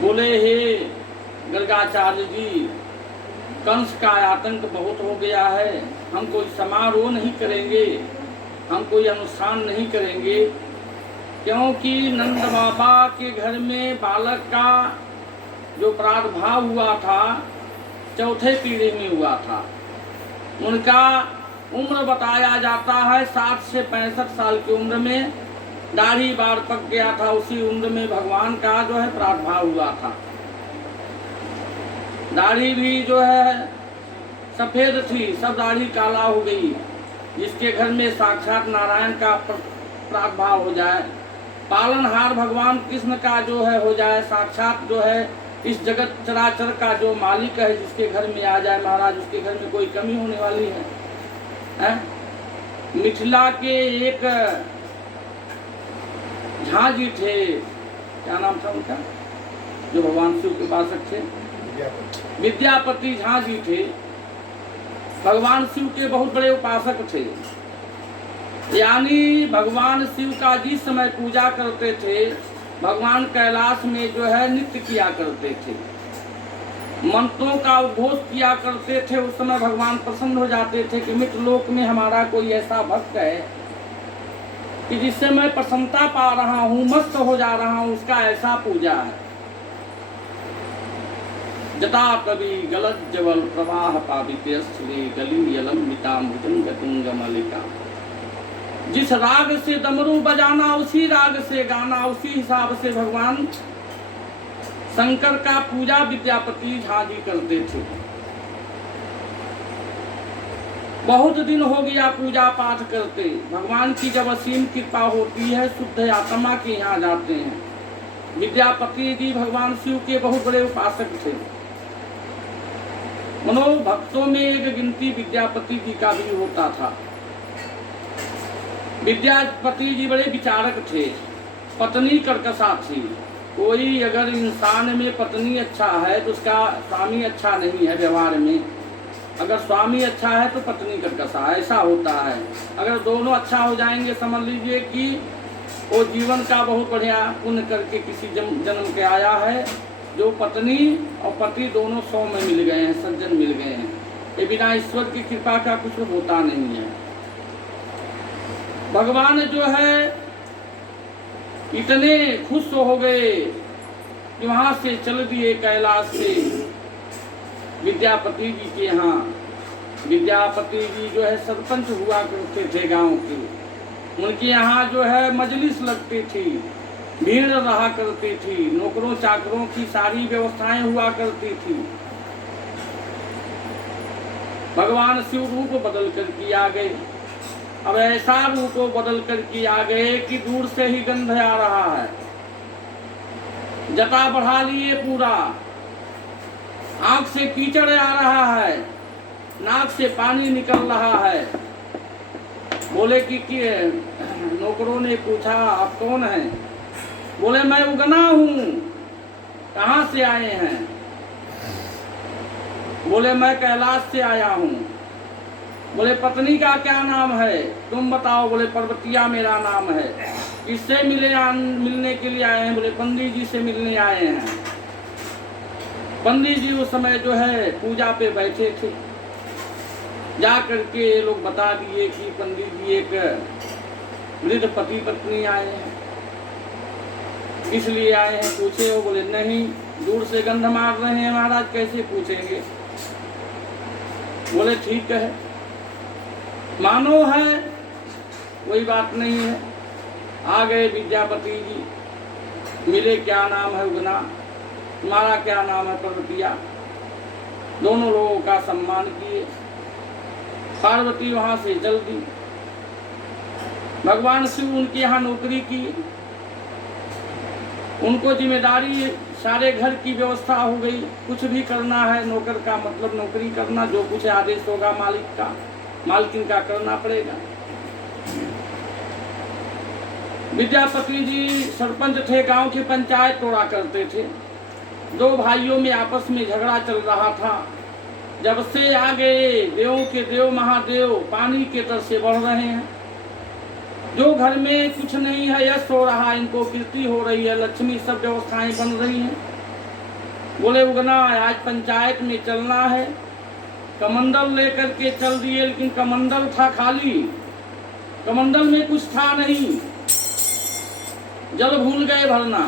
बोले हे गर्गाचार्य जी, कंस का आतंक बहुत हो गया है, हम कोई समारोह नहीं करेंगे, हम कोई अनुष्ठान नहीं करेंगे, क्योंकि नंद बाबा के घर में बालक का जो प्रादुर्भाव हुआ था चौथे पीढ़ी में हुआ था। उनका उम्र बताया जाता है 60 से 65 साल की उम्र में, दाढ़ी बार पक गया था, उसी उम्र में भगवान का जो है प्रादुर्भाव हुआ था। दाढ़ी भी जो है सफेद थी, सब दाढ़ी काला हो गई। जिसके घर में साक्षात नारायण का प्रादुर्भाव हो जाए, पालनहार भगवान कृष्ण का जो है हो जाए, साक्षात जो है इस जगत चराचर का जो मालिक है, जिसके घर में आ जाए महाराज, उसके घर में कोई कमी होने वाली है? मिथिला के एक झा जी थे, क्या नाम था उनका, जो भगवान शिव के उपासक थे, विद्यापति झा जी थे। भगवान शिव के बहुत बड़े उपासक थे, यानी भगवान शिव का जिस समय पूजा करते थे, भगवान कैलाश में जो है नृत्य किया करते थे, मंत्रों का उद्घोष किया करते थे। उस समय भगवान प्रसन्न हो जाते थे कि मित्र लोक में हमारा कोई ऐसा भक्त है कि जिससे मैं प्रसन्नता पा रहा हूँ, मस्त हो जा रहा हूँ, उसका ऐसा पूजा है। जटा कवि गलत जवल प्रवाह पावित्य गली यलम मिता भुजंग तुंग मलिका। जिस राग से डमरू बजाना उसी राग से गाना, उसी हिसाब से भगवान शंकर का पूजा विद्यापति झा जी करते थे। बहुत दिन हो गया पूजा पाठ करते। भगवान की जब असीम कृपा होती है, शुद्ध आत्मा के यहाँ जाते हैं। विद्यापति जी भगवान शिव के बहुत बड़े उपासक थे। मनोभक्तों में एक गिनती विद्यापति जी का भी होता था। विद्यापति जी बड़े विचारक थे। पत्नी कर्कशा थी। कोई अगर इंसान में पत्नी अच्छा है तो उसका स्वामी अच्छा नहीं है व्यवहार में। अगर स्वामी अच्छा है तो पत्नी कर्कशा, ऐसा होता है। अगर दोनों अच्छा हो जाएंगे, समझ लीजिए कि वो जीवन का बहुत बढ़िया पुण्य करके किसी जन्म के आया है। जो पत्नी और पति दोनों 100 में मिल गए हैं, सज्जन मिल गए हैं। ये बिना ईश्वर की कृपा का कुछ होता नहीं है। भगवान जो है इतने खुश हो गए कि वहां से चल दिए कैलाश से विद्यापति जी के यहाँ। विद्यापति जी जो है सरपंच हुआ करते थे गांव के। उनके यहाँ जो है मजलिस लगती थी, भीड़ रहा करती थी, नौकरों चाकरों की सारी व्यवस्थाएं हुआ करती थी। भगवान शिव रूप बदल कर के आ गए। अब ऐसा रूप बदल कर के आ गए कि दूर से ही गंध आ रहा है। जटा बढ़ा लिए पूरा, आंख से कीचड़ आ रहा है, नाक से पानी निकल रहा है। बोले कि नौकरों ने पूछा आप कौन हैं? बोले मैं उगना हूँ। कहाँ से आए हैं? बोले मैं कैलाश से आया हूँ। बोले पत्नी का क्या नाम है? तुम बताओ। बोले पर्वतिया मेरा नाम है। किससे मिलने के लिए आए हैं? बोले पंडित जी से मिलने आए हैं। पंडित जी उस समय जो है पूजा पे बैठे थे। जा करके ये लोग बता दिए कि पंडित जी एक वृद्ध पति पत्नी आए हैं। किस लिए आए हैं पूछे हो? बोले नहीं, दूर से गंध मार रहे हैं महाराज, कैसे पूछेंगे। बोले ठीक है, मानो है, कोई बात नहीं है। आ गए विद्यापति जी, मिले। क्या नाम है? उगना। तुम्हारा क्या नाम है? पर्वतिया। दोनों लोगों का सम्मान किए। पार्वती वहां से चल दी। भगवान शिव उनके यहाँ नौकरी की। उनको जिम्मेदारी, सारे घर की व्यवस्था हो गई। कुछ भी करना है, नौकर का मतलब नौकरी करना, जो कुछ आदेश होगा मालिक का, मालकिन का करना पड़ेगा। विद्यापति जी सरपंच थे, गांव की पंचायत तोड़ा करते थे। दो भाइयों में आपस में झगड़ा चल रहा था। जब से आ गए देवों के देव महादेव पानी के तर से बढ़ रहे हैं। जो घर में कुछ नहीं है, यश हो रहा है, इनको कीर्ति हो रही है, लक्ष्मी, सब व्यवस्थाएं बन रही हैं। बोले उगना आज पंचायत में चलना है। कमंडल लेकर के चल दिए, लेकिन कमंडल था खाली, कमंडल में कुछ था नहीं। जल भूल गए भरना।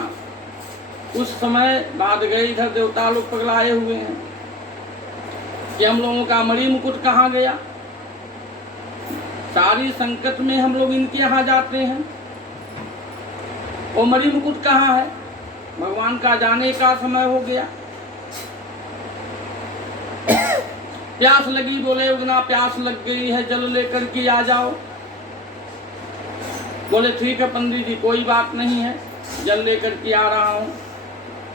कुछ समय बाद गए, इधर देवता लोग पगलाए हुए हैं कि हम लोगों का मणि मुकुट कहाँ गया। सारी संकट में हम लोग इनके यहाँ जाते हैं, और मणि मुकुट कहाँ है। भगवान का जाने का समय हो गया। प्यास लगी, बोले उगना प्यास लग गई है, जल लेकर के आ जाओ। बोले ठीक है पंडित जी, कोई बात नहीं है, जल लेकर के आ रहा हूँ।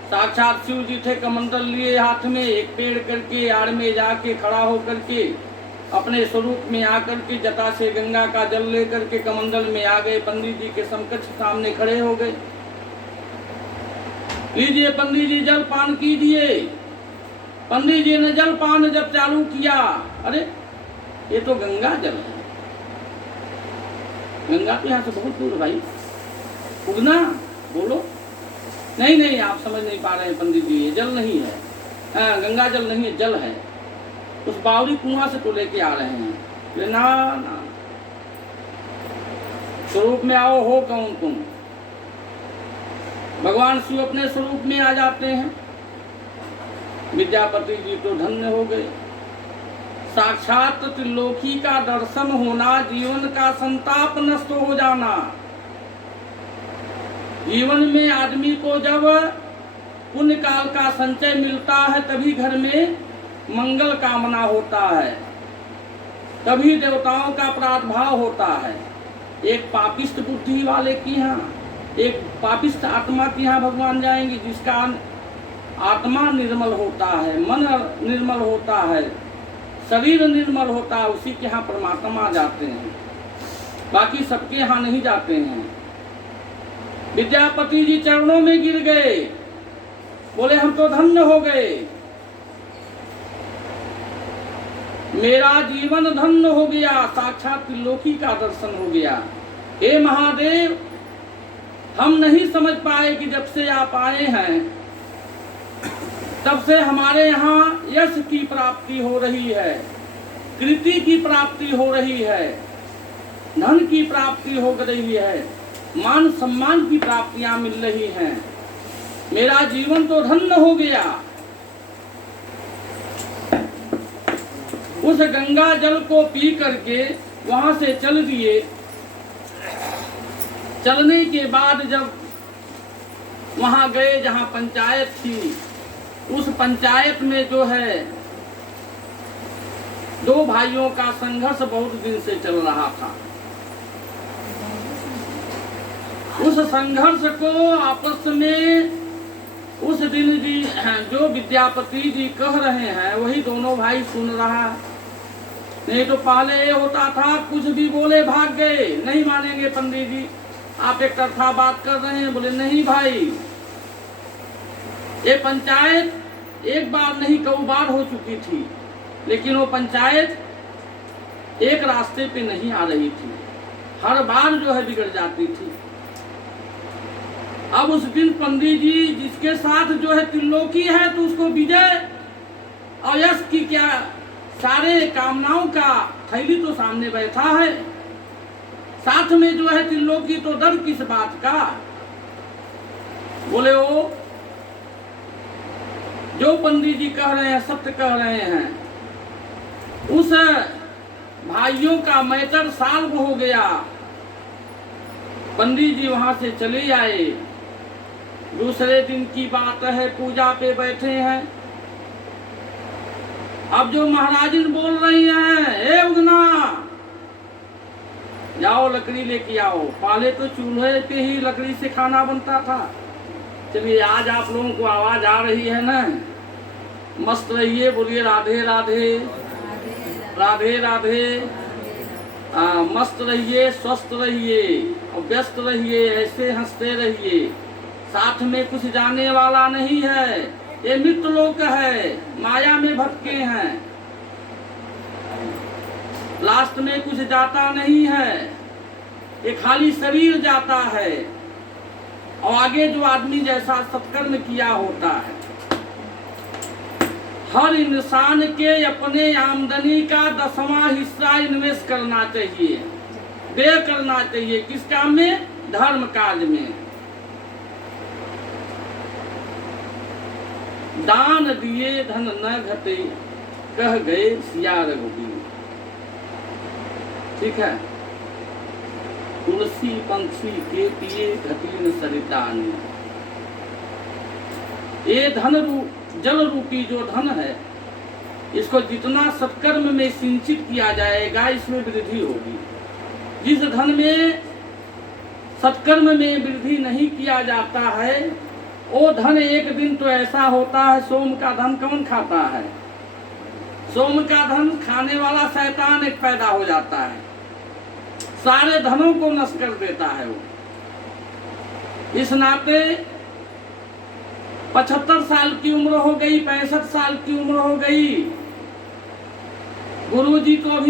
साक्षात शिव जी थे, कमंडल लिए हाथ में, एक पेड़ करके आड़ में जाके खड़ा होकर के अपने स्वरूप में आकर के जटा से गंगा का जल लेकर के कमंडल में आ गए। पंडित जी के समकक्ष सामने खड़े हो गए। लीजिए पंडित जी, जल पान कीजिए। पंडित जी ने जल पान जब चालू किया, अरे ये तो गंगा जल है। गंगा तो यहाँ से बहुत दूर भाई, उगना बोलो। नहीं नहीं, आप समझ नहीं पा रहे हैं पंडित जी, ये जल नहीं है। हाँ, गंगा जल नहीं है, जल है। उस बावरी कुआं से तो लेके आ रहे हैं। ना ना, स्वरूप में आओ, हो कौन तुम। भगवान शिव अपने स्वरूप में आ जाते हैं। विद्यापति जी तो धन्य हो गए। साक्षात त्रिलोकी का दर्शन होना, जीवन का संताप नष्ट हो जाना। जीवन में आदमी को जब पुण्य काल का संचय मिलता है, तभी घर में मंगल कामना होता है, तभी देवताओं का प्रादुर्भाव होता है। एक पापिष्ट बुद्धि वाले की यहाँ, एक पापिष्ट आत्मा की यहाँ भगवान जाएंगे, जिसका आत्मा निर्मल होता है, मन निर्मल होता है, शरीर निर्मल होता है, उसी के यहाँ परमात्मा जाते हैं। बाकी सबके यहाँ नहीं जाते हैं। विद्यापति जी चरणों में गिर गए, बोले हम तो धन्य हो गए, मेरा जीवन धन्य हो गया, साक्षात त्रिलोकी का दर्शन हो गया। हे महादेव, हम नहीं समझ पाए कि जब से आप आए हैं तब से हमारे यहाँ यश की प्राप्ति हो रही है, कृति की प्राप्ति हो रही है, धन की प्राप्ति हो रही है, मान सम्मान की प्राप्तियां मिल रही हैं। मेरा जीवन तो धन्य हो गया। उस गंगा जल को पी करके वहां से चल दिए। चलने के बाद जब वहां गए जहां पंचायत थी, उस पंचायत में जो है दो भाइयों का संघर्ष बहुत दिन से चल रहा था। उस संघर्ष को आपस में उस दिन जी जो विद्यापति जी कह रहे हैं वही दोनों भाई सुन रहा। नहीं तो पहले ये होता था, कुछ भी बोले भाग गए, नहीं मानेंगे पंडित जी, आप एक तरफा बात कर रहे हैं। बोले नहीं भाई, ये पंचायत एक बार नहीं कई बार हो चुकी थी, लेकिन वो पंचायत एक रास्ते पे नहीं आ रही थी, हर बार जो है बिगड़ जाती थी। अब उस दिन पंडित जी जिसके साथ जो है त्रिलोकी है, तो उसको विजय और यश की क्या सारे कामनाओं का थैली तो सामने बैठा है, साथ में जो है त्रिलोकी, तो डर किस बात का। बोले वो जो पंडित जी कह रहे हैं सत्य कह रहे हैं। उस भाइयों का मैटर सॉल्व हो गया। पंडित जी वहां से चले आए। दूसरे दिन की बात है, पूजा पे बैठे हैं। अब जो महाराजिन बोल रही हैं, ए उगना जाओ लकड़ी लेके आओ। पहले तो चूल्हे पे ही लकड़ी से खाना बनता था। चलिए आज आप लोगों को आवाज आ रही है ना, मस्त रहिए, बोलिए राधे राधे राधे राधे। मस्त रहिए, स्वस्थ रहिए और व्यस्त रहिए, ऐसे हंसते रहिए। साथ में कुछ जाने वाला नहीं है, ये मृत लोक है, माया में भटके हैं। लास्ट में कुछ जाता नहीं है, ये खाली शरीर जाता है और आगे जो आदमी जैसा सत्कर्म किया होता है हर इंसान के अपने आमदनी का 10वां हिस्सा इन्वेस्ट करना चाहिए, व्यय करना चाहिए। किस काम में? धर्म कार्य में। दान दिए धन न घटे, कह गए सिया रघुबीर। ठीक है। तुलसी पंछी के पिए घटी न सरितान। ये धन जल रूपी जो धन है, इसको जितना सत्कर्म में सिंचित किया जाएगा, इसमें वृद्धि होगी। जिस धन में सत्कर्म में वृद्धि नहीं किया जाता है, वो धन एक दिन तो ऐसा होता है, सोम का धन कौन खाता है? सोम का धन खाने वाला शैतान एक पैदा हो जाता है, सारे धनों को नष्ट कर देता है वो। इस नाते 75 साल की उम्र हो गई, 65 साल की उम्र हो गई, गुरुजी तो अभी